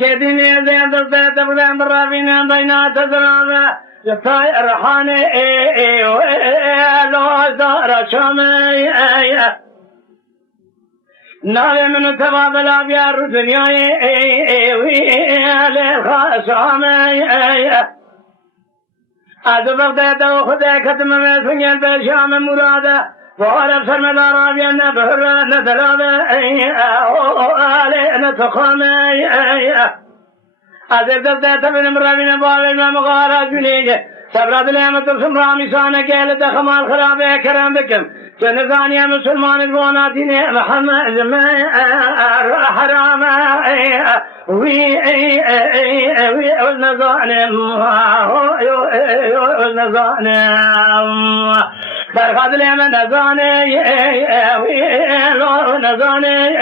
كدني زين ضد بدن برابين بينات زرابة يطاي رحاني لو دار شامي نال من تبادل أبيار الدنيا للخاسامي أذبح ده خدا ختم من سنجل بشام مراده وعرف سرمدار أبيان بهر ندلابه نتقامي أذبح ده تبين مرابين بابي مغارة جنيه سبراد لهم ترسم رامي سانة قيلة دخمال خرابة كرام بكم جنزانية مسلمان الواناتين محمد زمان حرام وي نظانم برخاد لهم نظاني نظاني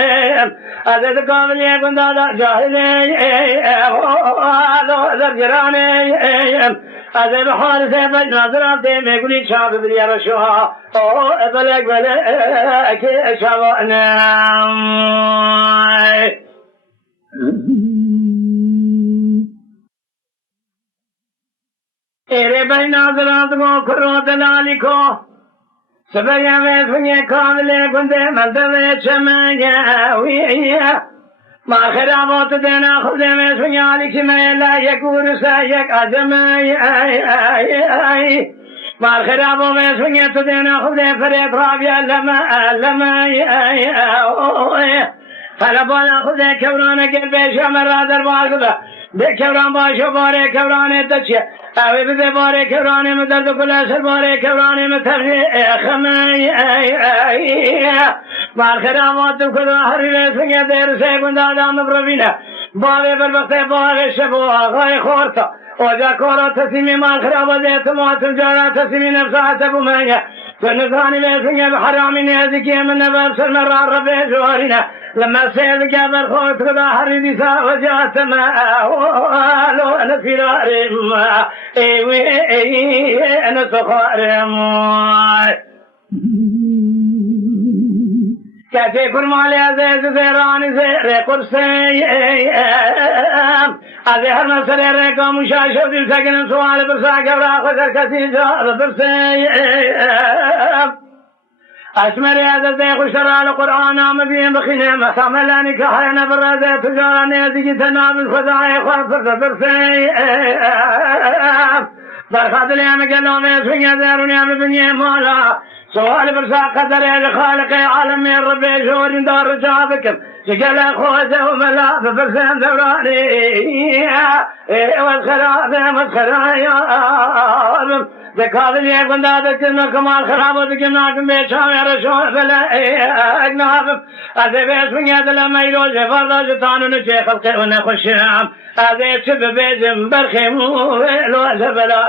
أذد قابل يكون دادا جاهلي ذرجراني أذد حال سيبج نظرات ميقولي شاب بريا رشوها بلك بلك شابنا إيري بي نظرات کو کرو دلالی کو سبيا ويفني كامل كنت ملتوي شمعيا ويا ما خرابات دينا خذ ويفني عليك ما لا يكون سايك أجمعي ما خرابات ويفني تدينا خذ فريد رابيا لما خلبانا خذ كورانا قلبي شمرا دربار بكوران باشو باري كوران تشي اوي بده باري كوران مدرد كل اسر باري كوران متفني خمي مال خرامات كذا هري سنگ دير سے گندا دام پروینا باوي پر وقت باوي شبو غاي خورتا وجا كورا تسمي مال خراب ده تمات جارا تسمي نفسات ابو مايا فنزاني لسنگ بحرام نازكي من نبال سرمرا ربي جوارنا لما سيد جابر خوت كذا هري ديسا وجات ما لو انا في رارم انا سخارم كاتي فرمالي عزيز زيراني زير قرسي عزي هر مسر ريكو مشاشو دل سكن سوال برسا كبرا خسر كسي جار برسي أشمر عزيز خشرا القرآن عم بيهم بخيني محتملاني كحينا برازي تجاراني ازيكي تناب الخداعي خافر برسي برخاد ليام قلومي سوية داروني عم بنيه مولا سؤال برسا قدر خالق عالم ربي شور دار جابكم شكل خوزه وملا بفرسان دوراني والخراب مسخرايا ذكاذل يكون دادك كمال خرابتك ناكم بيشام يرشون فلا اجناب اذا بيسمي هذا لما يلوز فرضا جتانو نشيخ القي ونخشام اذا تشب بيزم برخيم ولوز فلا